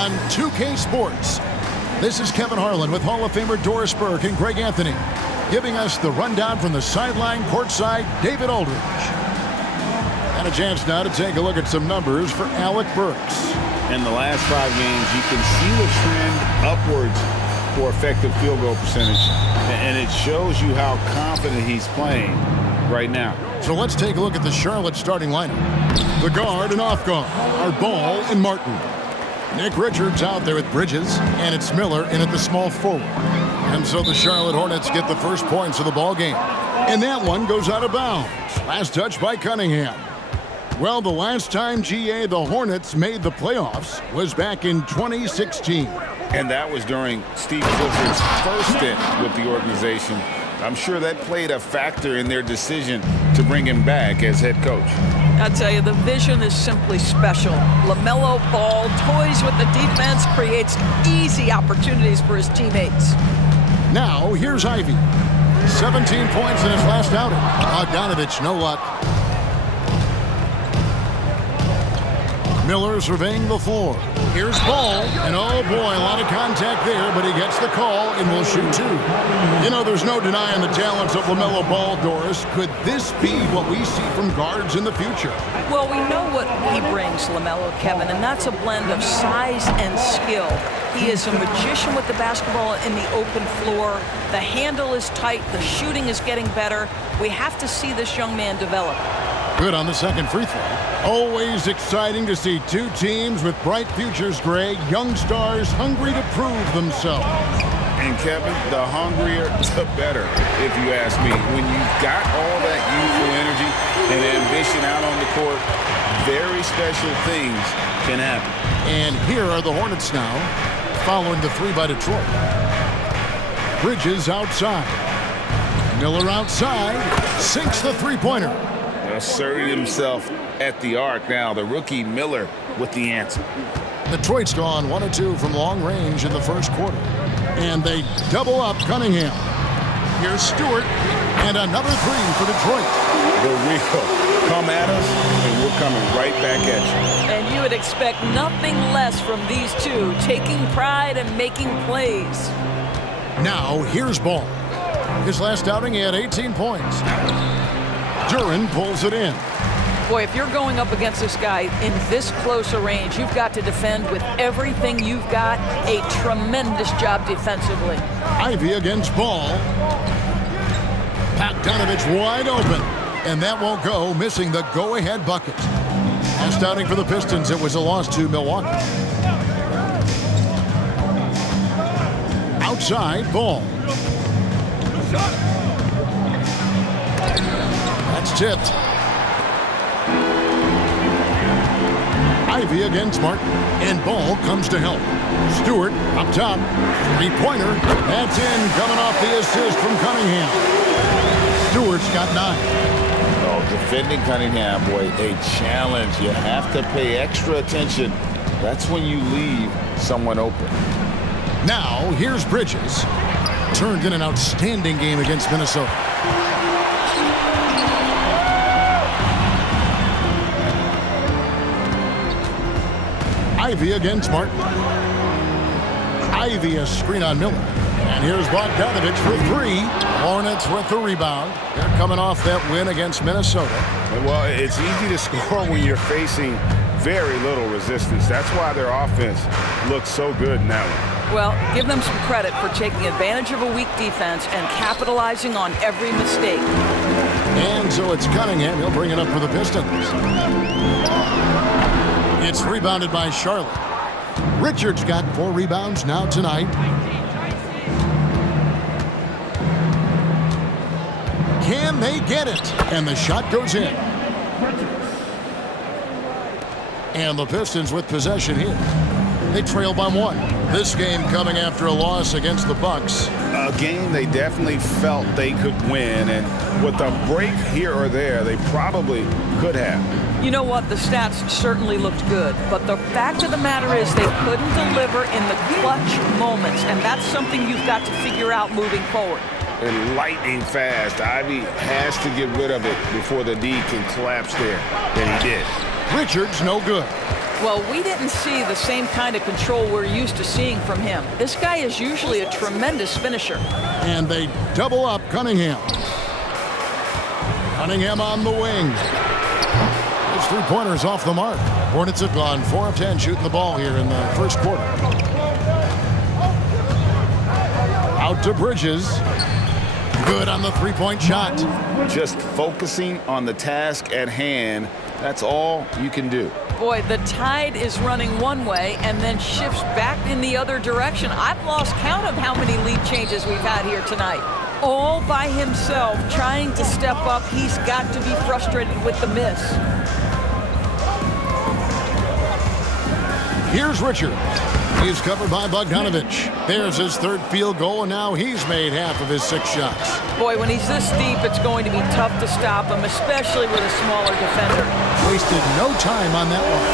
On 2K Sports, this is Kevin Harlan with Hall of Famer Doris Burke and Greg Anthony, giving us the rundown from the sideline courtside, David Aldridge. And a chance now to take a look at some numbers for Alec Burks. In the last 5 games, you can see the trend upwards for effective field goal percentage, and it shows you how confident he's playing right now. So let's take a look at the Charlotte starting lineup. The guard and off guard are Ball and Martin. Nick Richards out there with Bridges, and it's Miller in at the small forward. And so the Charlotte Hornets get the first points of the ball game. And that one goes out of bounds. Last touch by Cunningham. Well, the last time, GA, the Hornets made the playoffs was back in 2016. And that was during Steve Clifford's first stint with the organization. I'm sure that played a factor in their decision to bring him back as head coach. I tell you, the vision is simply special. LaMelo Ball toys with the defense, creates easy opportunities for his teammates. Now, here's Ivy. 17 points in his last outing. Bogdanovich, no luck. Miller surveying the floor. Here's Ball, and oh boy, a lot of contact there, but he gets the call and will shoot 2. You know, there's no denying the talents of LaMelo Ball, Doris. Could this be what we see from guards in the future? Well, we know what he brings, LaMelo, Kevin, and that's a blend of size and skill. He is a magician with the basketball in the open floor. The handle is tight. The shooting is getting better. We have to see this young man develop. Good on the second free throw. Always exciting to see 2 teams with bright futures, Greg. Young stars hungry to prove themselves. And Kevin, the hungrier, the better, if you ask me. When you've got all that youthful energy and ambition out on the court, very special things can happen. And here are the Hornets now, following the 3 by Detroit. Bridges outside. Miller outside. Sinks the three-pointer. Asserted himself at the arc now. The rookie Miller with the answer. Detroit's gone 1 of 2 from long range in the first quarter. And they double up Cunningham. Here's Stewart. And another 3 for Detroit. The real. Come at us, and we're coming right back at you. And you would expect nothing less from these 2, taking pride and making plays. Now, here's Ball. His last outing, he had 18 points. Duran pulls it in. Boy, if you're going up against this guy in this close a range, you've got to defend with everything you've got. A tremendous job defensively. Ivy against Ball. Bogdanovich wide open. And that won't go, missing the go-ahead bucket. Last outing for the Pistons, it was a loss to Milwaukee. Outside, Ball. That's tipped. Ivy against Martin, and Ball comes to help. Stewart up top, 3-pointer. That's in, coming off the assist from Cunningham. Stewart's got 9. Oh, defending Cunningham, boy, a challenge. You have to pay extra attention. That's when you leave someone open. Now, here's Bridges. Turned in an outstanding game against Minnesota. Ivy against Martin. Ivy a screen on Miller. And here's Bogdanovich for 3. Hornets with the rebound. They're coming off that win against Minnesota. Well, it's easy to score when you're facing very little resistance. That's why their offense looks so good in that one. Well, give them some credit for taking advantage of a weak defense and capitalizing on every mistake. And so it's Cunningham. He'll bring it up for the Pistons. It's rebounded by Charlotte. Richards got 4 rebounds now tonight. Can they get it? And the shot goes in. And the Pistons with possession here. They trail by 1. This game coming after a loss against the Bucks. A game they definitely felt they could win, and with a break here or there, they probably could have. You know what? The stats certainly looked good, but the fact of the matter is they couldn't deliver in the clutch moments, and that's something you've got to figure out moving forward. And lightning fast. Ivy has to get rid of it before the D can collapse there, and he did. Richards, no good. Well, we didn't see the same kind of control we're used to seeing from him. This guy is usually a tremendous finisher. And they double up Cunningham. Cunningham on the wing. His three-pointers off the mark. Hornets have gone 4 of 10 shooting the ball here in the first quarter. Out to Bridges. Good on the three-point shot. Just focusing on the task at hand, that's all you can do. Boy, the tide is running one way and then shifts back in the other direction. I've lost count of how many lead changes we've had here tonight. All by himself, trying to step up. He's got to be frustrated with the miss. Here's Richard. He's covered by Bogdanovich. There's his third field goal, and now he's made half of his 6 shots. Boy, when he's this deep, it's going to be tough to stop him, especially with a smaller defender. Wasted no time on that one.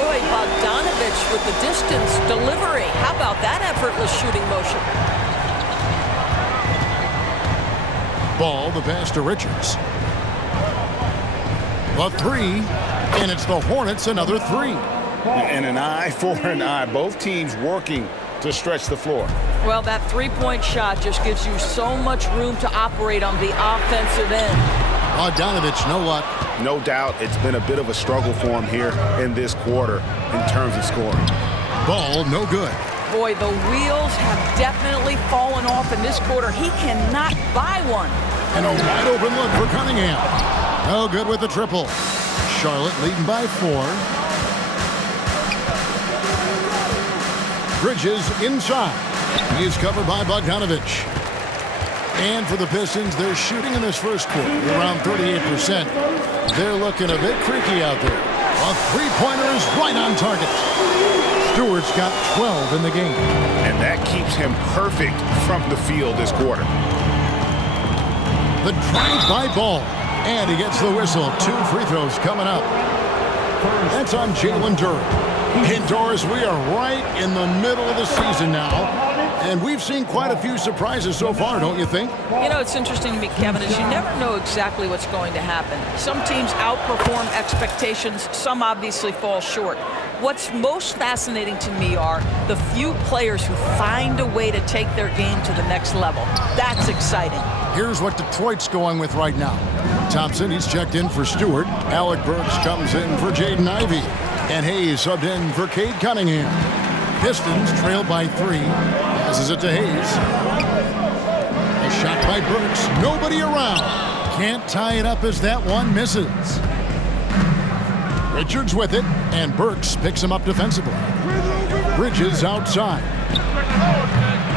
Boy, Bogdanovich with the distance delivery. How about that effortless shooting motion? Ball, the pass to Richards. A 3, and it's the Hornets another 3. And an eye for an eye. Both teams working to stretch the floor. Well, that three-point shot just gives you so much room to operate on the offensive end. Bogdanovich, no luck. No doubt it's been a bit of a struggle for him here in this quarter in terms of scoring. Ball, no good. Boy, the wheels have definitely fallen off in this quarter. He cannot buy one. And a wide open look for Cunningham. No good with the triple. Charlotte leading by 4. Bridges inside. He is covered by Bogdanovich. And for the Pistons, they're shooting in this first quarter around 38%. They're looking a bit creaky out there. A three-pointer is right on target. Stewart's got 12 in the game. And that keeps him perfect from the field this quarter. The drive-by Ball. And he gets the whistle. 2 free throws coming up. That's on Jalen Duren. Indoors, we are right in the middle of the season now, and we've seen quite a few surprises so far, don't you think? You know, it's interesting to me, Kevin, is you never know exactly what's going to happen. Some teams outperform expectations, some obviously fall short. What's most fascinating to me are the few players who find a way to take their game to the next level. That's exciting. Here's what Detroit's going with right now. Thompson, he's checked in for Stewart. Alec Burks comes in for Jaden Ivey. And Hayes subbed in for Cade Cunningham. Pistons trail by 3. Passes it to Hayes. A shot by Burks. Nobody around. Can't tie it up as that one misses. Richards with it, and Burks picks him up defensively. Bridges outside.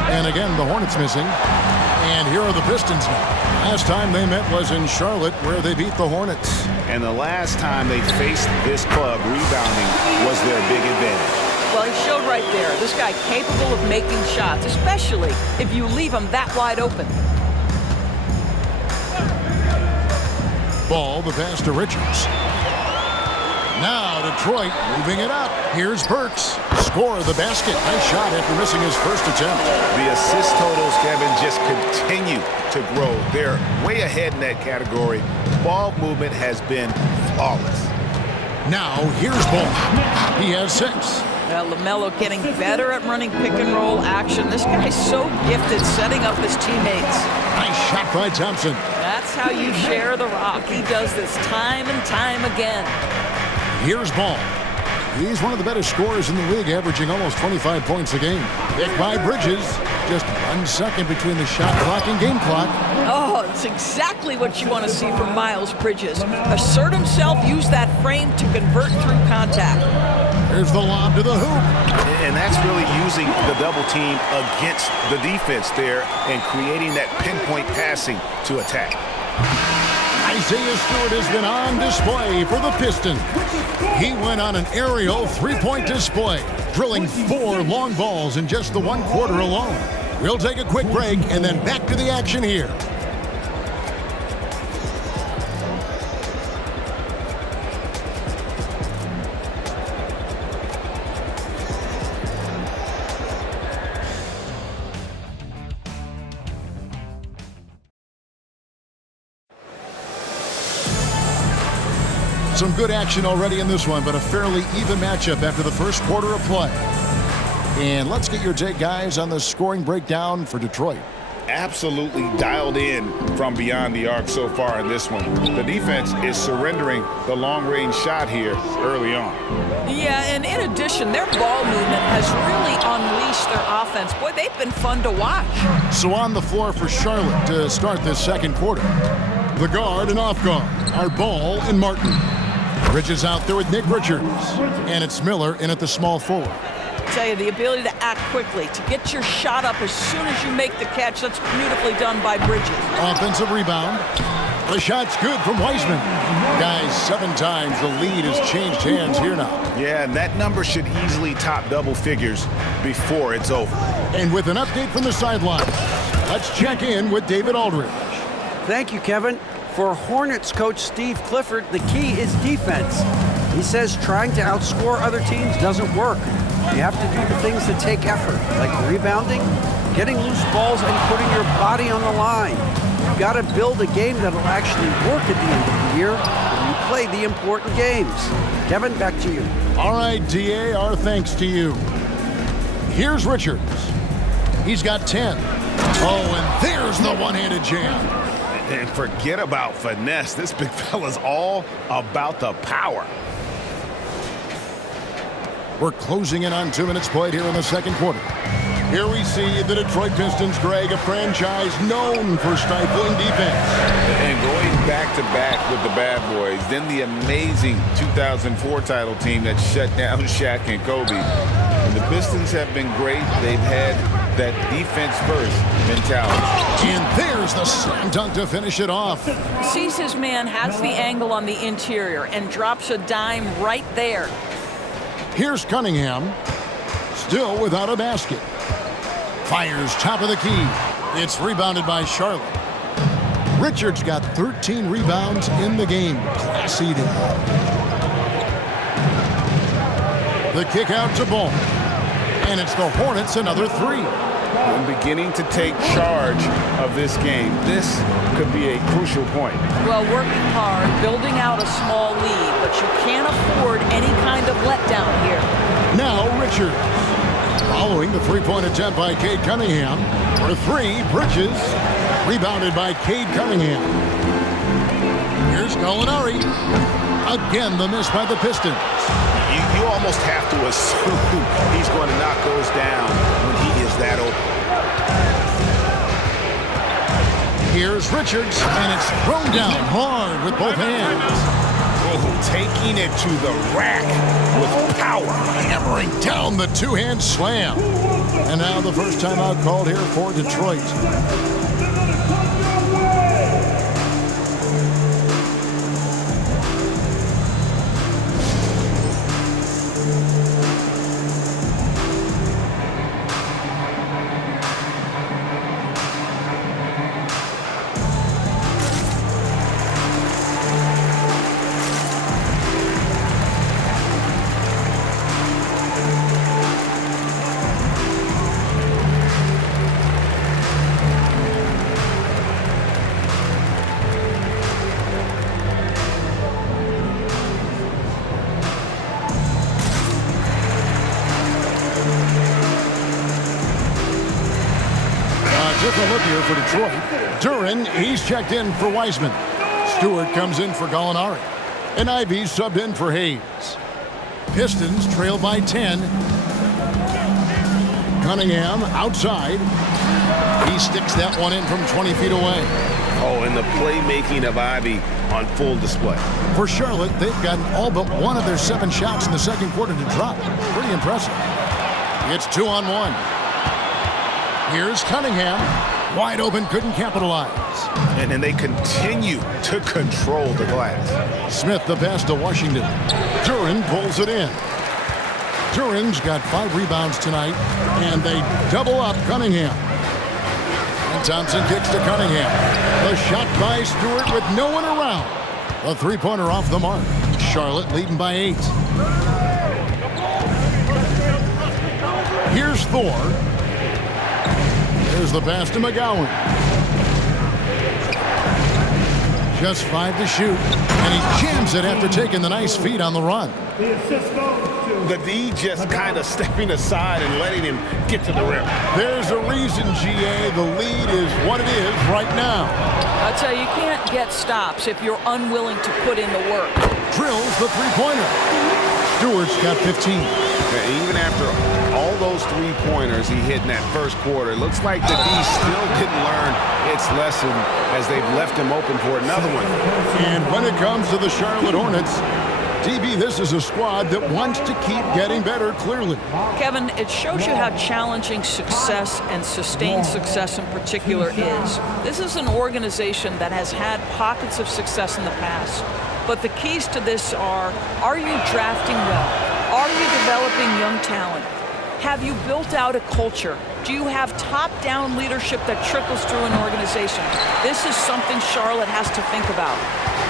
And again, the Hornets missing. And here are the Pistons now. Last time they met was in Charlotte, where they beat the Hornets. And the last time they faced this club, rebounding was their big advantage. Well, he showed right there. This guy capable of making shots, especially if you leave him that wide open. Ball, the pass to Richards. Now Detroit moving it up. Here's Burks. Score the basket. Nice shot after missing his first attempt. The assist totals, Kevin, just continue to grow. They're way ahead in that category. Ball movement has been flawless. Now here's Ball. He has 6. LaMelo getting better at running pick and roll action. This guy's so gifted setting up his teammates. Nice shot by Thompson. That's how you share the rock. He does this time and time again. Here's Ball. He's one of the better scorers in the league, averaging almost 25 points a game. Picked by Bridges. Just 1 second between the shot clock and game clock. Oh, it's exactly what you want to see from Miles Bridges. Assert himself, use that frame to convert through contact. There's the lob to the hoop. And that's really using the double team against the defense there and creating that pinpoint passing to attack. Isaiah Stewart has been on display for the Pistons. He went on an aerial three-point display, drilling 4 long balls in just the 1 quarter alone. We'll take a quick break and then back to the action here. Some good action already in this one, but a fairly even matchup after the first quarter of play. And let's get your take, guys, on the scoring breakdown for Detroit. Absolutely dialed in from beyond the arc so far in this one. The defense is surrendering the long-range shot here early on. Yeah, and in addition, their ball movement has really unleashed their offense. Boy, they've been fun to watch. So on the floor for Charlotte to start this second quarter. The guard and off guard are Ball and Martin. Bridges out there with Nick Richards. And it's Miller in at the small forward. I tell you, the ability to act quickly, to get your shot up as soon as you make the catch, that's beautifully done by Bridges. Offensive rebound. The shot's good from Wiseman. Guys, 7 times the lead has changed hands here now. Yeah, and that number should easily top double figures before it's over. And with an update from the sideline, let's check in with David Aldridge. Thank you, Kevin. For Hornets coach Steve Clifford, the key is defense. He says trying to outscore other teams doesn't work. You have to do the things that take effort, like rebounding, getting loose balls, and putting your body on the line. You've got to build a game that'll actually work at the end of the year when you play the important games. Kevin, back to you. All right, DA, our thanks to you. Here's Richards. He's got 10. Oh, and there's the one-handed jam. And forget about finesse. This big fella's all about the power. We're closing in on 2 minutes played here in the second quarter. Here we see the Detroit Pistons, Greg, a franchise known for stifling defense. And going back-to-back with the bad boys, then the amazing 2004 title team that shut down Shaq and Kobe. And the Pistons have been great. They've had that defense-first mentality. And there's the slam dunk to finish it off. Sees his man, has the angle on the interior, and drops a dime right there. Here's Cunningham, still without a basket. Fires top of the key. It's rebounded by Charlotte. Richards got 13 rebounds in the game. Class eating. The kick out to Ball. And it's the Hornets another 3. And beginning to take charge of this game. This could be a crucial point. Well, working hard, building out a small lead, but you can't afford any kind of letdown here. Now Richards. Following the three-point attempt by Cade Cunningham. For 3, Bridges. Rebounded by Cade Cunningham. Here's Gallinari. Again, the miss by the Pistons. You almost have to assume he's going to knock those down when he is that open. Here's Richards, and it's thrown down hard with both hands. Oh, taking it to the rack with power. Hammering down the two-hand slam. And now the first timeout called here for Detroit. Different look here for Detroit. Duran, he's checked in for Wiseman. Stewart comes in for Gallinari. And Ivey subbed in for Hayes. Pistons trail by 10. Cunningham outside. He sticks that one in from 20 feet away. Oh, and the playmaking of Ivey on full display. For Charlotte, they've gotten all but one of their 7 shots in the second quarter to drop. Pretty impressive. It's 2-on-1. Here's Cunningham. Wide open, couldn't capitalize. And then they continue to control the glass. Smith the pass to Washington. Duran pulls it in. Duran's got 5 rebounds tonight, and they double up Cunningham. And Thompson kicks to Cunningham. The shot by Stewart with no one around. A three-pointer off the mark. Charlotte leading by 8. Here's Thor. There's the pass to McGowan. Just 5 to shoot, and he jams it after taking the nice feed on the run. The D just kind of stepping aside and letting him get to the rim. There's a reason, GA. The lead is what it is right now. I'll tell you, you can't get stops if you're unwilling to put in the work. Drills the three-pointer. Stewart's got 15. Even after all those three-pointers he hit in that first quarter, it looks like the D still didn't learn its lesson as they've left him open for another one. And when it comes to the Charlotte Hornets, DB, this is a squad that wants to keep getting better, clearly. Kevin, it shows you how challenging success and sustained success in particular is. This is an organization that has had pockets of success in the past. But the keys to this are you drafting well? Are you developing young talent? Have you built out a culture? Do you have top-down leadership that trickles through an organization? This is something Charlotte has to think about.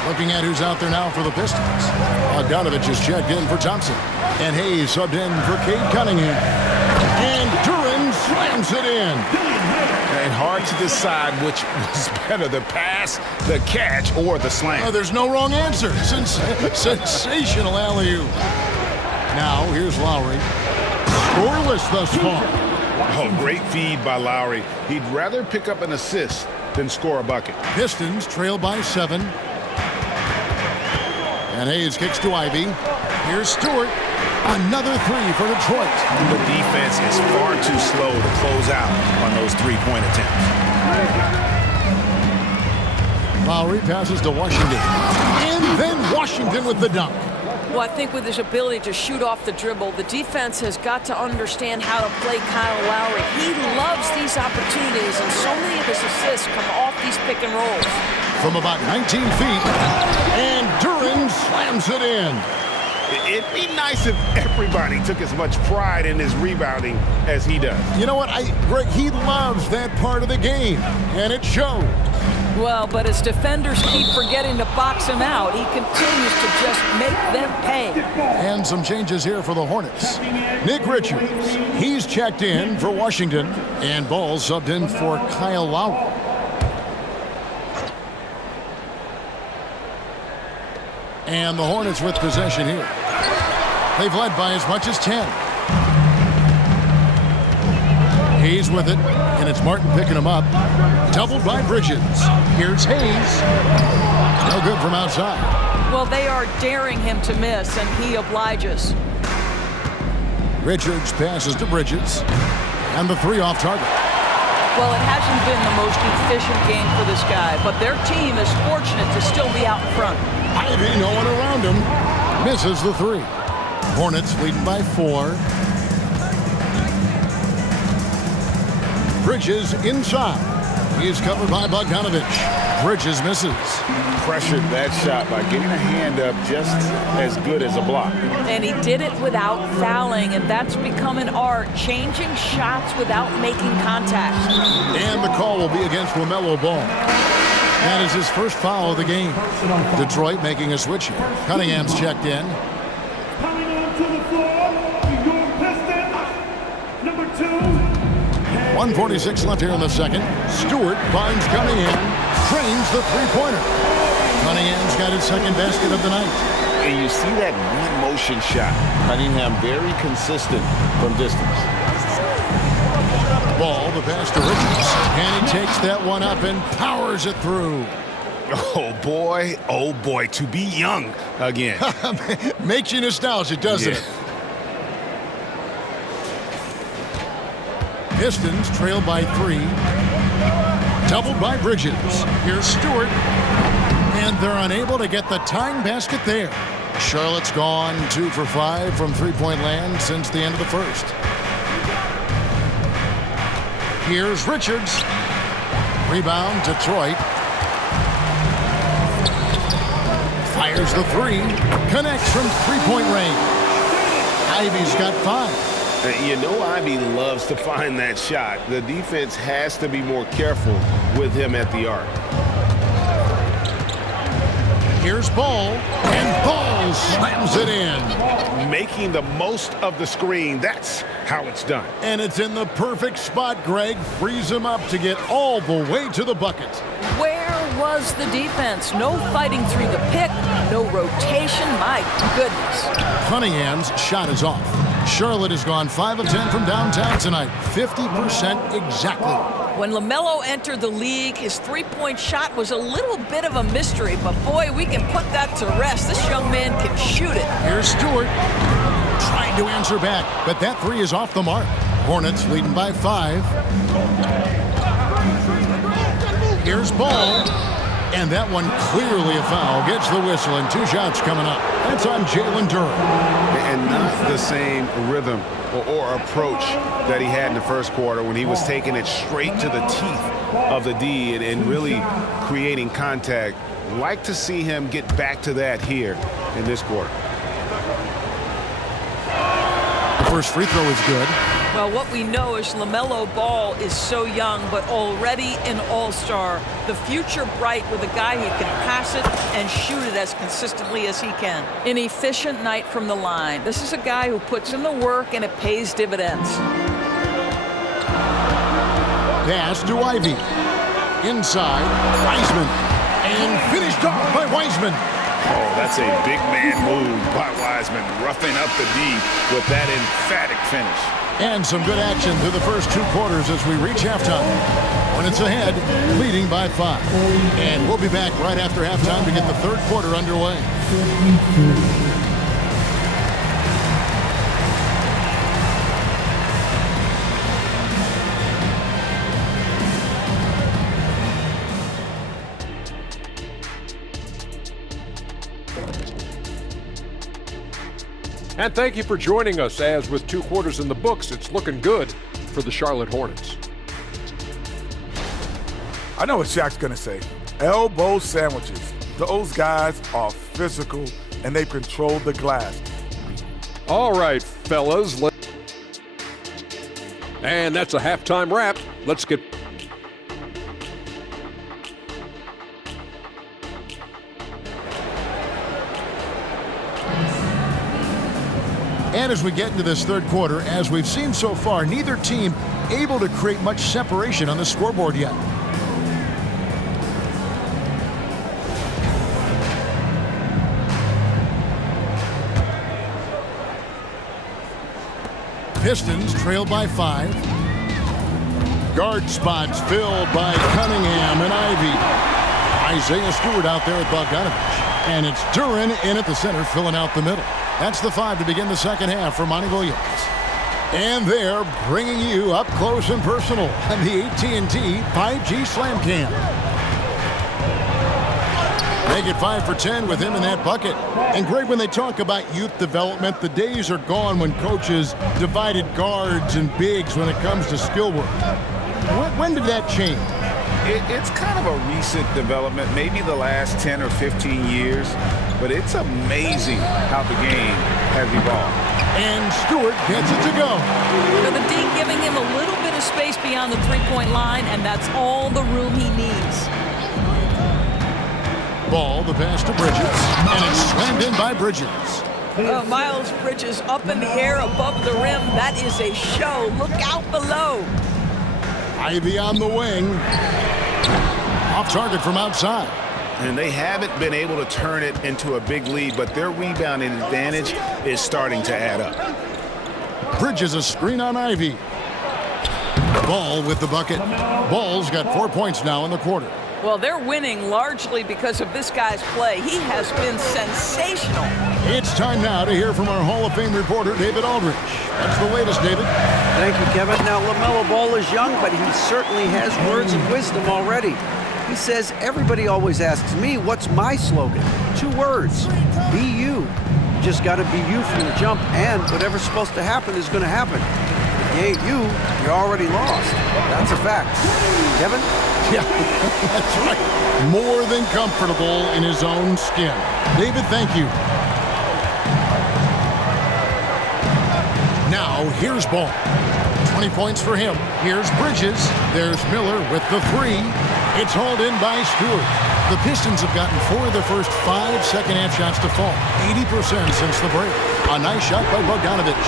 Looking at who's out there now for the Pistons. Bogdanovich is checked in for Thompson. And Hayes subbed in for Cade Cunningham. And Duran slams it in. And hard to decide which was better, the pass, the catch, or the slam. There's no wrong answer. Sensational alley-oop. Now, here's Lowry. Scoreless thus far. Oh, great feed by Lowry. He'd rather pick up an assist than score a bucket. Pistons trail by 7. And Hayes kicks to Ivy. Here's Stewart. Another 3 for Detroit. The defense is far too slow to close out on those three-point attempts. Lowry passes to Washington. And then Washington with the dunk. Well, I think with his ability to shoot off the dribble, the defense has got to understand how to play Kyle Lowry. He loves these opportunities, and so many of his assists come off these pick and rolls. From about 19 feet, and Duran slams it in. It'd be nice if everybody took as much pride in his rebounding as he does. You know what, Greg, he loves that part of the game, and it shows. Well, but as defenders keep forgetting to box him out, he continues to just make them pay. And some changes here for the Hornets. Nick Richards, he's checked in for Washington, and Ball subbed in for Kyle Lowry. And the Hornets with possession here. They've led by as much as 10. Hayes with it, and it's Martin picking him up. Doubled by Bridges. Here's Hayes. No good from outside. Well, they are daring him to miss, and he obliges. Richards passes to Bridges. And the 3 off target. Well, it hasn't been the most efficient game for this guy, but their team is fortunate to still be out in front. Ivy, no one around him. Misses the 3. Hornets leading by 4. Bridges inside. He's covered by Bogdanovich. Bridges misses. Pressured that shot by getting a hand up just as good as a block. And he did it without fouling, and that's become an art, changing shots without making contact. And the call will be against LaMelo Ball. That is his first foul of the game. Detroit making a switch here. Cunningham's checked in. Coming onto the floor, your Pistons, number 2. 1:46 left here in the second. Stewart finds Cunningham. Trains the three-pointer. Cunningham's got his second basket of the night. And you see that one-motion shot. Cunningham very consistent from distance. Ball, the pass to Richards. And he takes that one up and powers it through. Oh boy, to be young again. Makes you nostalgic, doesn't it? Pistons trail by 3. Doubled by Bridges. Here's Stewart. And they're unable to get the tying basket there. Charlotte's gone 2 for 5 from three-point land since the end of the first. Here's Richards. Rebound, Detroit. Fires the 3. Connects from three-point range. Ivy's got 5. You know Ivy loves to find that shot. The defense has to be more careful with him at the arc. Here's Ball, and Ball slams it in. Making the most of the screen, that's how it's done. And it's in the perfect spot, Greg. Frees him up to get all the way to the bucket. Where was the defense. No fighting through the pick, no rotation. My goodness. Cunningham's shot is off. Charlotte has gone 5 of 10 from downtown tonight. 50% exactly. When LaMelo entered the league, his three-point shot was a little bit of a mystery, but boy, we can put that to rest. This young man can shoot it. Here's Stewart. Trying to answer back, but that three is off the mark. Hornets leading by 5. Here's Ball. And that one clearly a foul. Gets the whistle, and 2 shots coming up. That's on Jalen Durham. And not the same rhythm or approach that he had in the first quarter when he was taking it straight to the teeth of the D and really creating contact. Like to see him get back to that here in this quarter. The first free throw is good. Well, what we know is LaMelo Ball is so young, but already an all-star. The future bright with a guy who can pass it and shoot it as consistently as he can. An efficient night from the line. This is a guy who puts in the work, and it pays dividends. Pass to Ivy. Inside, Wiseman. And finished off by Wiseman. Oh, that's a big man move by Wiseman, roughing up the D with that emphatic finish. And some good action through the first 2 quarters as we reach halftime. Hornets ahead, leading by 5. And we'll be back right after halftime to get the third quarter underway. And thank you for joining us, as with 2 quarters in the books, it's looking good for the Charlotte Hornets. I know what Shaq's going to say. Elbow sandwiches. Those guys are physical, and they control the glass. All right, fellas. And that's a halftime wrap. Let's get... And as we get into this third quarter, as we've seen so far, neither team able to create much separation on the scoreboard yet. Pistons trail by 5. Guard spots filled by Cunningham and Ivy. Isaiah Stewart out there with Bogdanovich. And it's Duran in at the center, filling out the middle. That's the 5 to begin the second half for Monty Williams. And they're bringing you up close and personal on the AT&T 5G Slam Cam. Make it 5 for 10 with him in that bucket. And Greg, when they talk about youth development, the days are gone when coaches divided guards and bigs when it comes to skill work. When did that change? It's kind of a recent development, maybe the last 10 or 15 years, but it's amazing how the game has evolved. And Stewart gets it to go. For the D, giving him a little bit of space beyond the three-point line, and that's all the room he needs. Ball, the pass to Bridges, and it's slammed in by Bridges. Miles Bridges up in the air above the rim. That is a show. Look out below. Ivy on the wing. Off target from outside. And they haven't been able to turn it into a big lead, but their rebounding advantage is starting to add up. Bridges a screen on Ivy. Ball with the bucket. Ball's got 4 points now in the quarter. Well, they're winning largely because of this guy's play. He has been sensational. It's time now to hear from our Hall of Fame reporter, David Aldrich. That's the latest, David. Thank you, Kevin. Now, LaMelo Ball is young, but he certainly has words of wisdom already. He says, everybody always asks me, what's my slogan? 2 words, be you. You just got to be you from the jump, and whatever's supposed to happen is going to happen. If you ain't you, you're already lost. That's a fact. Kevin? Yeah, that's right. More than comfortable in his own skin. David, thank you. Now, here's Ball. 20 points for him. Here's Bridges. There's Miller with the 3. It's hauled in by Stewart. The Pistons have gotten 4 of their first 5 second-half shots to fall. 80% since the break. A nice shot by Bogdanovich.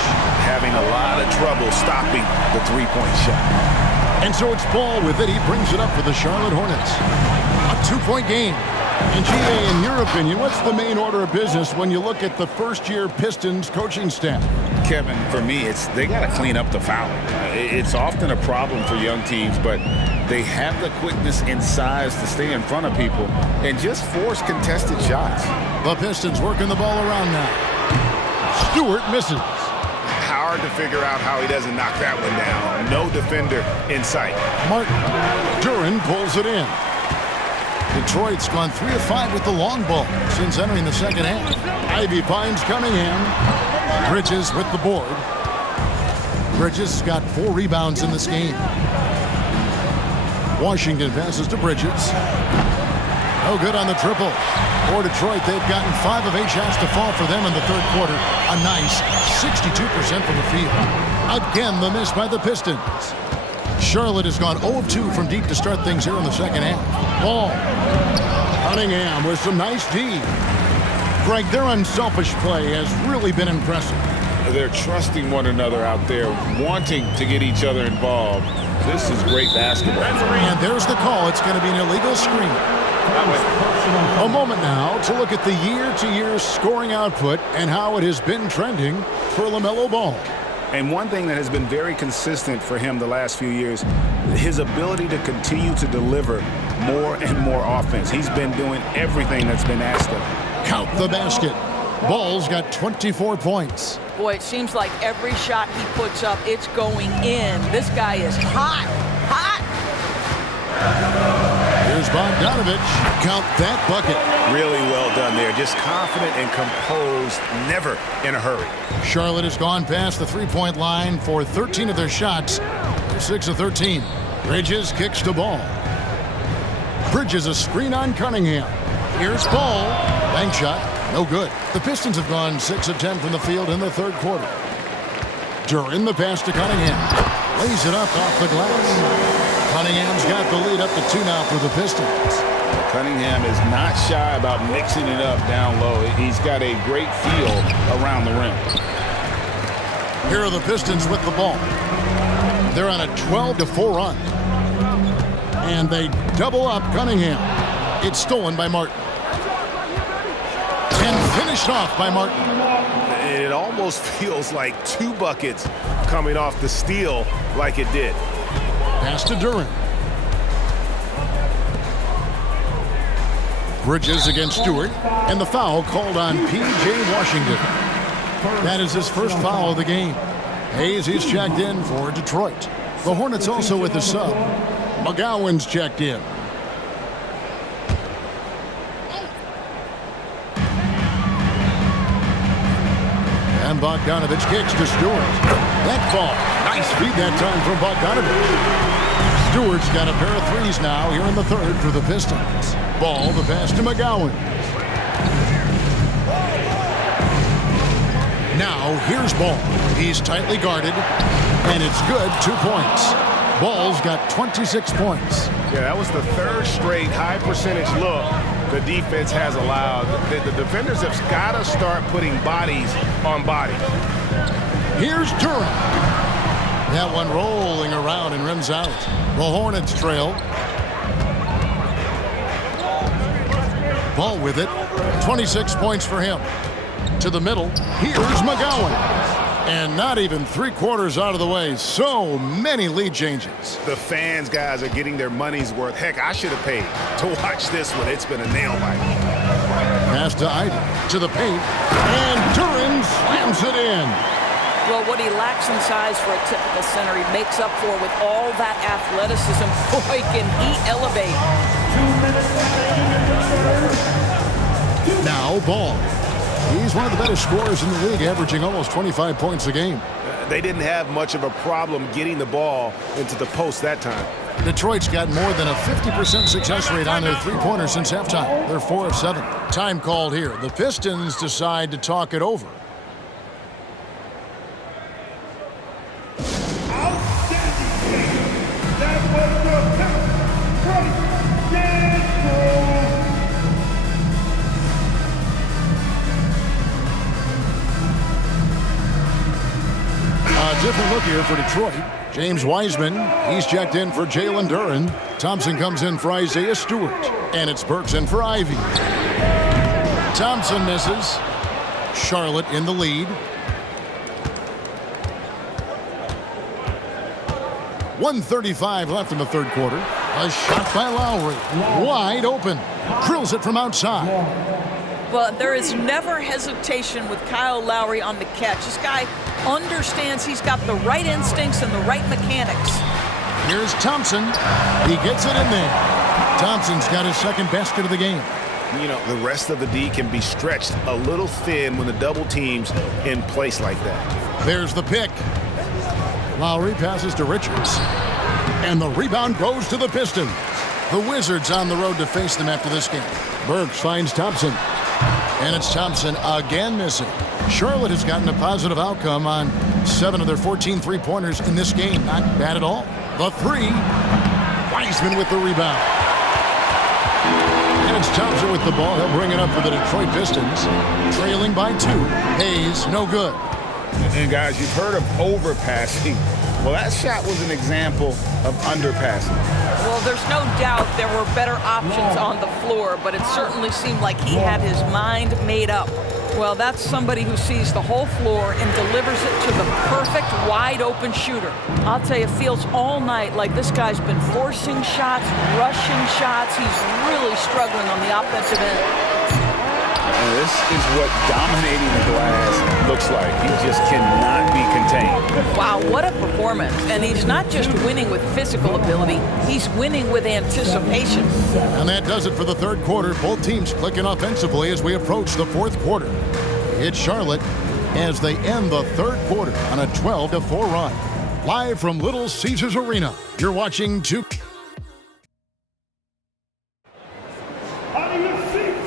Having a lot of trouble stopping the three-point shot. And so it's Ball with it. He brings it up for the Charlotte Hornets. A 2-point game. And G.A., in your opinion, what's the main order of business when you look at the first-year Pistons coaching staff? Kevin, for me, they got to clean up the fouling. It's often a problem for young teams, but they have the quickness and size to stay in front of people and just force contested shots. The Pistons working the ball around now. Stewart misses. Hard to figure out how he doesn't knock that one down. No defender in sight. Martin. Duren pulls it in. Detroit's gone 3 of 5 with the long ball since entering the second half. Ivy finds Cunningham. Bridges with the board. Bridges has got 4 rebounds in this game. Washington passes to Bridges. No good on the triple. For Detroit, they've gotten 5 of 8 shots to fall for them in the third quarter. A nice 62% from the field. Again, the miss by the Pistons. Charlotte has gone 0 of 2 from deep to start things here in the second half. Ball. Cunningham with some nice D. Greg, their unselfish play has really been impressive. They're trusting one another out there, wanting to get each other involved. This is great basketball. And there's the call. It's going to be an illegal screen. A moment now to look at the year-to-year scoring output and how it has been trending for LaMelo Ball. And one thing that has been very consistent for him the last few years, his ability to continue to deliver more and more offense. He's been doing everything that's been asked of him. Count the basket. Ball's got 24 points. Boy, it seems like every shot he puts up, it's going in. This guy is hot. Here's Bogdanovich. Count that bucket. Really well done there. Just confident and composed, never in a hurry. Charlotte has gone past the three-point line for 13 of their shots. They're 6 of 13. Bridges kicks to Ball. Bridges a screen on Cunningham. Here's Ball. Bank shot. No good. The Pistons have gone 6 of 10 from the field in the third quarter. Duren the pass to Cunningham. Lays it up off the glass. Cunningham's got the lead up to 2 now for the Pistons. Cunningham is not shy about mixing it up down low. He's got a great feel around the rim. Here are the Pistons with the ball. They're on a 12-4 run. And they double up Cunningham. It's stolen by Martin. And finished off by Martin. It almost feels like 2 buckets coming off the steal like it did. Pass to Duren. Bridges against Stewart, and the foul called on P.J. Washington. That is his first foul of the game. Hayes is checked in for Detroit. The Hornets also with the sub. McGowan's checked in. And Bogdanovich kicks to Stewart. That ball. Nice feed that time from Bogdanovich. Stewart's got a pair of threes now here in the third for the Pistons. Ball, the pass to McGowan. Now here's Ball. He's tightly guarded, and it's good. 2 points. Ball's got 26 points. Yeah, that was the third straight high percentage look the defense has allowed. The defenders have got to start putting bodies on bodies. Here's Duren. That one rolling around and rims out. The Hornets trail. Ball with it. 26 points for him. To the middle. Here's McGowan. And not even 3/4 out of the way. So many lead changes. The fans, guys, are getting their money's worth. Heck, I should have paid to watch this one. It's been a nail biter. Pass to Ivy. To the paint. And Duren slams it in. Well, what he lacks in size for a typical center, he makes up for with all that athleticism. Boy, can he elevate. Now Ball. He's one of the better scorers in the league, averaging almost 25 points a game. They didn't have much of a problem getting the ball into the post that time. Detroit's got more than a 50% success rate on their three-pointers since halftime. They're 4 of 7. Time called here. The Pistons decide to talk it over. Different look here for Detroit. James Wiseman, he's checked in for Jalen Duren. Thompson comes in for Isaiah Stewart. And it's Burks in for Ivy. Thompson misses. Charlotte in the lead. 1:35 left in the third quarter. A shot by Lowry. Wide open. Drills it from outside. Well, there is never hesitation with Kyle Lowry on the catch. This guy understands he's got the right instincts and the right mechanics. Here's Thompson. He gets it in there. Thompson's got his second basket of the game. You know, the rest of the D can be stretched a little thin when the double team's in place like that. There's the pick. Lowry passes to Richards. And the rebound goes to the Pistons. The Wizards on the road to face them after this game. Burks finds Thompson. And it's Thompson again missing. Charlotte has gotten a positive outcome on 7 of their 14 three-pointers in this game. Not bad at all. The three. Wiseman with the rebound. And it's Thompson with the ball. He'll bring it up for the Detroit Pistons. Trailing by 2. Hayes, no good. And guys, you've heard of overpassing. Well, that shot was an example of underpassing. Well, there's no doubt there were better options on the floor, but it certainly seemed like he had his mind made up. Well, that's somebody who sees the whole floor and delivers it to the perfect wide-open shooter. I'll tell you, it feels all night like this guy's been forcing shots, rushing shots. He's really struggling on the offensive end. And this is what dominating the glass looks like. He just cannot be contained. Wow, what a performance. And he's not just winning with physical ability, he's winning with anticipation. And that does it for the third quarter. Both teams clicking offensively as we approach the fourth quarter. It's Charlotte as they end the third quarter on a 12-4 run. Live from Little Caesars Arena, you're watching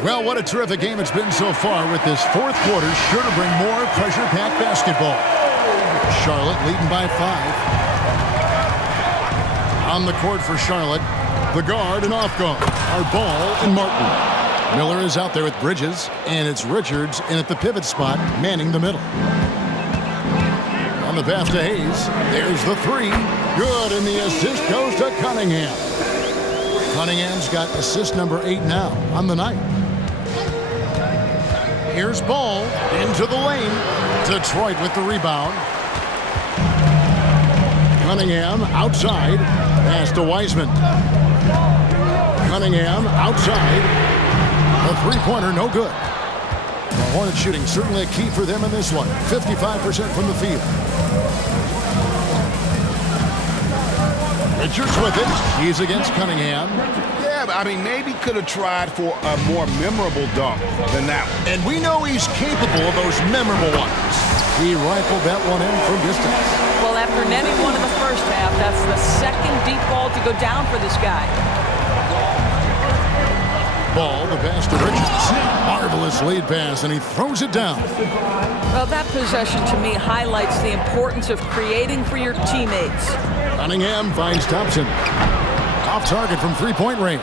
Well, what a terrific game it's been so far, with this fourth quarter sure to bring more pressure-packed basketball. Charlotte leading by 5. On the court for Charlotte, the guard and off guard are Ball and Martin. Miller is out there with Bridges, and it's Richards in at the pivot spot, manning the middle. On the pass to Hayes, there's the three. Good, and the assist goes to Cunningham. Cunningham's got assist number 8 now on the night. Here's Ball into the lane. Detroit with the rebound. Cunningham outside. Pass to Wiseman. Cunningham outside. A three-pointer, no good. The Hornets shooting certainly a key for them in this one. 55% from the field. Richards with it. He's against Cunningham. Yeah, but I mean, maybe could have tried for a more memorable dunk than that one. And we know he's capable of those memorable ones. He rifled that one in from distance. Well, after netting one in the first half, that's the second deep ball to go down for this guy. Ball, the pass to Richards. Marvelous lead pass, and he throws it down. Well, that possession to me highlights the importance of creating for your teammates. Cunningham finds Thompson. Off target from three-point range.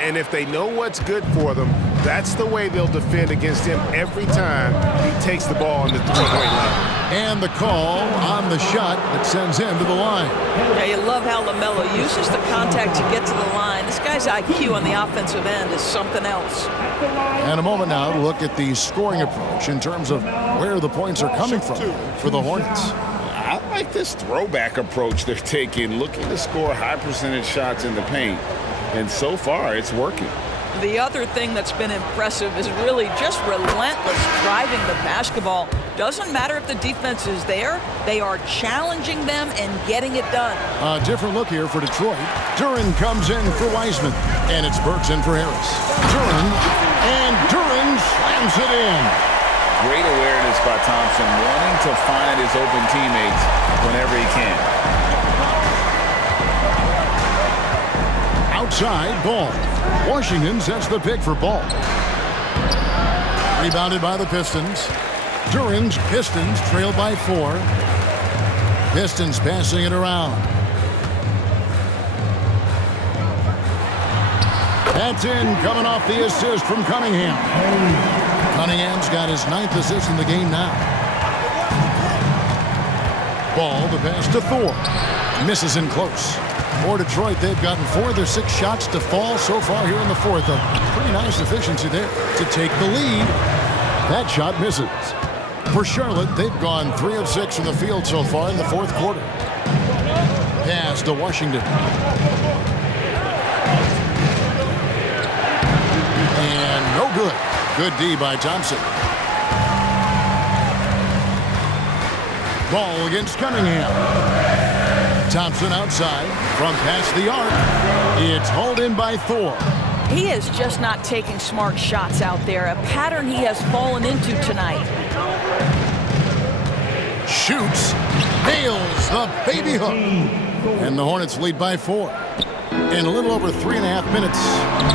And if they know what's good for them, that's the way they'll defend against him every time he takes the ball in the three-point line. And the call on the shot that sends him to the line. Yeah, you love how LaMelo uses the contact to get to the line. This guy's IQ on the offensive end is something else. And a moment now to look at the scoring approach in terms of where the points are coming from for the Hornets. I like this throwback approach they're taking, looking to score high percentage shots in the paint. And so far, it's working. The other thing that's been impressive is really just relentless driving the basketball. Doesn't matter if the defense is there, they are challenging them and getting it done. A different look here for Detroit. Duren comes in for Wiseman, and it's Burks in for Harris. Duren slams it in. Great awareness by Thompson, wanting to find his open teammates whenever he can. Outside, Ball. Washington sets the pick for Ball. Rebounded by the Pistons. Duren's Pistons trail by 4. Pistons passing it around. That's in, coming off the assist from Cunningham. Cunningham's got his 9th assist in the game now. Ball, the pass to Thor. Misses in close. For Detroit, they've gotten 4 of their 6 shots to fall so far here in the fourth. A pretty nice efficiency there to take the lead. That shot misses. For Charlotte, they've gone 3 of 6 from the field so far in the fourth quarter. Pass to Washington. And no good. Good D by Thompson. Ball against Cunningham. Thompson outside from past the arc. It's hauled in by Thor. He is just not taking smart shots out there, a pattern he has fallen into tonight. Shoots, nails the baby hook. And the Hornets lead by 4. And a little over 3.5 minutes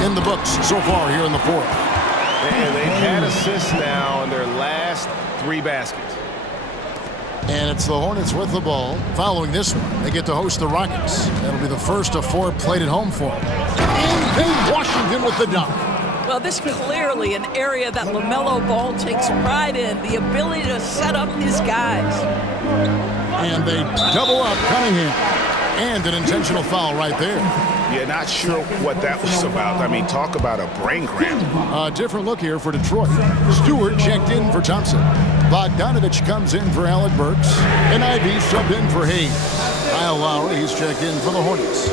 in the books so far here in the fourth. And they've had assists now in their last 3 baskets. And it's the Hornets with the ball. Following this one, they get to host the Rockets. That'll be the first of 4 played at home for them. And then Washington with the dunk. Well, this is clearly an area that LaMelo Ball takes pride in, the ability to set up his guys. And they double up Cunningham. And an intentional foul right there. Yeah, not sure what that was about. I mean, talk about a brain cramp. A different look here for Detroit. Stewart checked in for Thompson. Bogdanovich comes in for Alec Burks. And Ivy subbed in for Hayes. Kyle Lowry, he's checked in for the Hornets.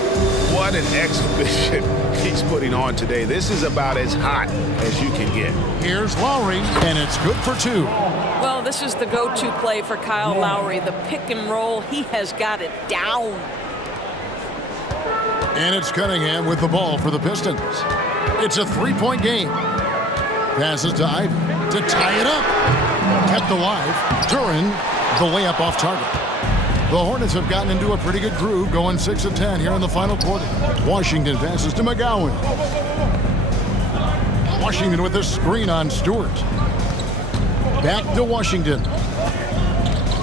What an exhibition he's putting on today. This is about as hot as you can get. Here's Lowry, and it's good for 2. Well, this is the go-to play for Kyle Lowry. The pick and roll, he has got it down. And it's Cunningham with the ball for the Pistons. It's a 3-point game. Passes to Ivy to tie it up. Kept alive. Duran, the layup off target. The Hornets have gotten into a pretty good groove, going 6 of 10 here in the final quarter. Washington passes to McGowan. Washington with a screen on Stewart. Back to Washington.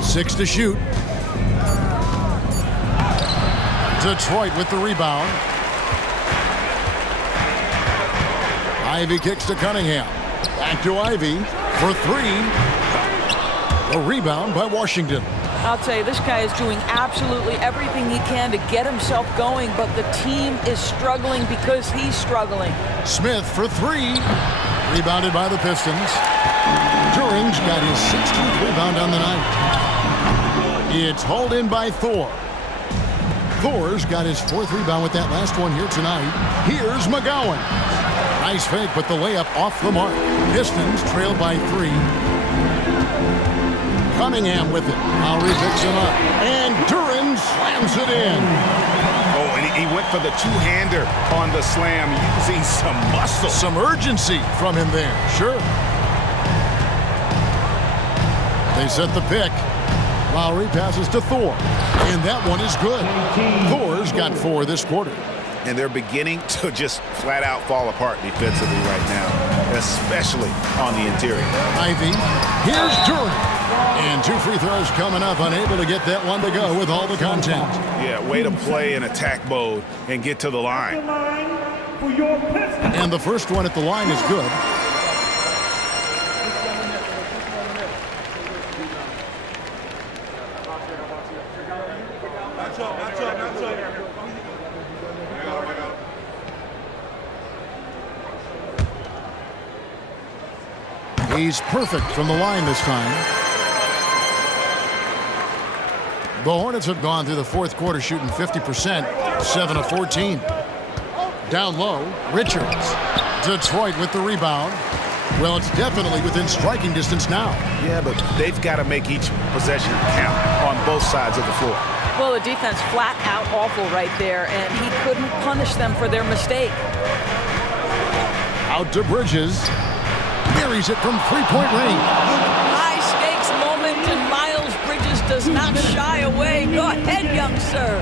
6 to shoot. Detroit with the rebound. Ivy kicks to Cunningham. Back to Ivy for 3. A rebound by Washington. I'll tell you, this guy is doing absolutely everything he can to get himself going, but the team is struggling because he's struggling. Smith for 3. Rebounded by the Pistons. Duran's got his 16th rebound on the night. It's hauled in by Thor. Thor's got his 4th rebound with that last one here tonight. Here's McGowan. Nice fake, but the layup off the mark. Pistons trail by 3. Cunningham with it. Lowry picks him up. And Duran slams it in. Oh, and he went for the 2-hander on the slam, using some muscle. Some urgency from him there. Sure. They set the pick. Lowry passes to Thor. And that one is good. Thor's got 4 this quarter. And they're beginning to just flat out fall apart defensively right now, especially on the interior. Ivy. Here's Duran. And 2 free throws coming up, unable to get that one to go with all the contact. Yeah, way to play in attack mode and get to the line. And the first one at the line is good. He's perfect from the line this time. The Hornets have gone through the fourth quarter shooting 50%, 7 of 14. Down low, Richards. Detroit with the rebound. Well, it's definitely within striking distance now. Yeah, but they've got to make each possession count on both sides of the floor. Well, the defense flat out awful right there, and he couldn't punish them for their mistake. Out to Bridges. Buries it from 3-point range. High stakes moment, and Miles Bridges does not shy away. Go ahead, young sir.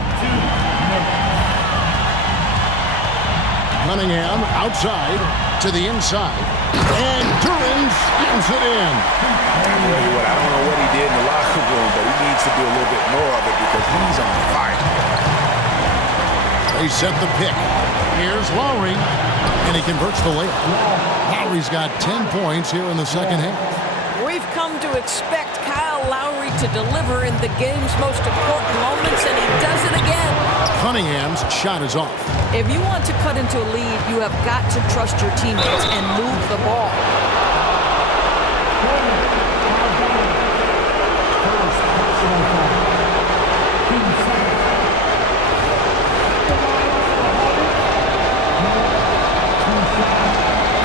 Cunningham outside to the inside. And Duran slams it in. I'll tell you what, I don't know what he did in the locker room, but he needs to do a little bit more of it because he's on fire. They set the pick. Here's Lowry. And he converts the layup. Lowry's got 10 points here in the second half. We've come to expect Kyle Kyle Lowry to deliver in the game's most important moments, and he does it again. Cunningham's shot is off. If you want to cut into a lead, you have got to trust your teammates and move the ball.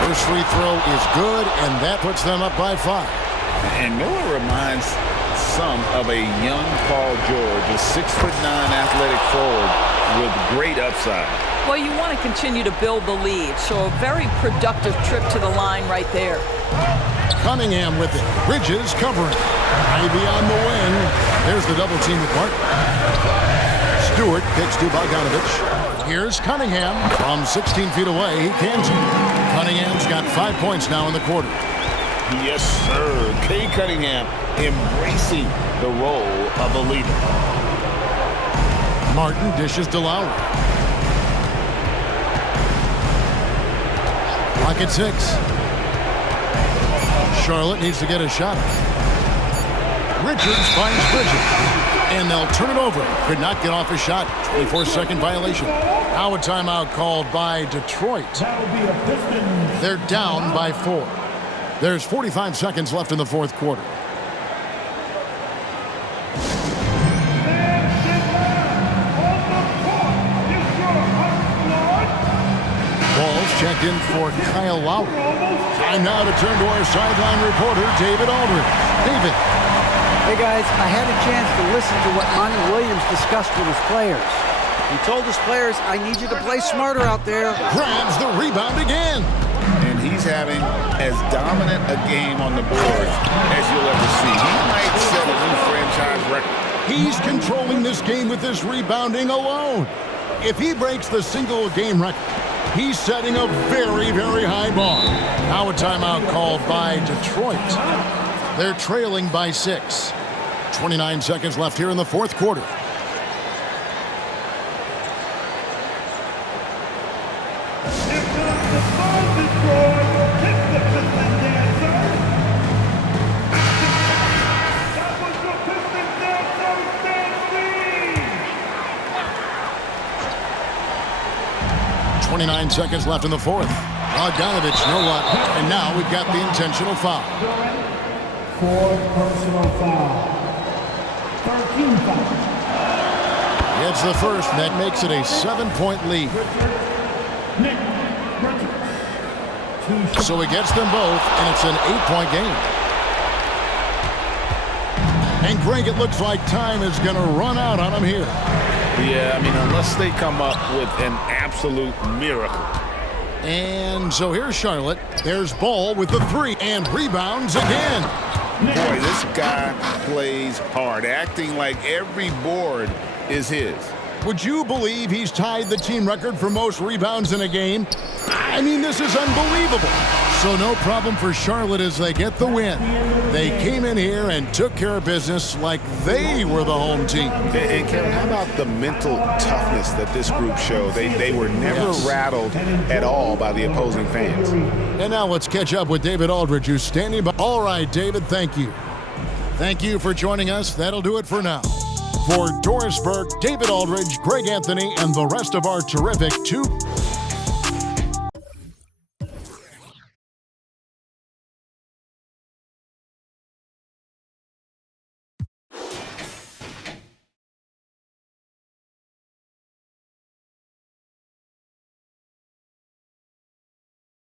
First free throw is good, and that puts them up by 5. And Miller reminds some of a young Paul George, a 6'9" athletic forward with great upside. Well, you want to continue to build the lead, so a very productive trip to the line right there. Cunningham with it. Bridges covering. Ivy on the wing. There's the double team with Martin. Stewart kicks to Bogdanovich. Here's Cunningham from 16 feet away. He cans it. Cunningham's got 5 points now in the quarter. Yes, sir. Kay Cunningham embracing the role of a leader. Martin dishes to Lowry. Clock at 6. Charlotte needs to get a shot. Richards finds Bridges, and they'll turn it over. Could not get off a shot. 24-second violation. Now a timeout called by Detroit. They're down by 4. There's 45 seconds left in the fourth quarter. Ball's checked in for Kyle Lowry. Time now to turn to our sideline reporter, David Aldridge. David. Hey guys, I had a chance to listen to what Monty Williams discussed with his players. He told his players, I need you to play smarter out there. Grabs the rebound again. And he's having as dominant a game on the board as you'll ever see. He might set a new franchise record. He's controlling this game with this rebounding alone. If he breaks the single game record, he's setting a very, very high bar. Now a timeout called by Detroit. They're trailing by 6. 29 seconds left here in the fourth quarter. Detroit, hit the Pistons dancer. That was the Pistons dancer dancing. 29 seconds left in the fourth. Bogdanovich, no luck. And now we've got the intentional foul. 4 personal foul. 13 foul. It's the first, and that makes it a 7-point lead. Nick Richards. So he gets them both, and it's an 8-point game. And Greg, it looks like time is going to run out on him here. Yeah, I mean, unless they come up with an absolute miracle. And so here's Charlotte. There's Ball with the 3 and rebounds again. Boy, this guy plays hard, acting like every board is his. Would you believe he's tied the team record for most rebounds in a game? I mean, this is unbelievable. So no problem for Charlotte as they get the win. They came in here and took care of business like they were the home team. And Kevin, how about the mental toughness that this group showed? They were never rattled at all by the opposing fans. And now let's catch up with David Aldridge, who's standing by. All right, David, thank you. Thank you for joining us. That'll do it for now. For Doris Burke, David Aldridge, Greg Anthony, and the rest of our terrific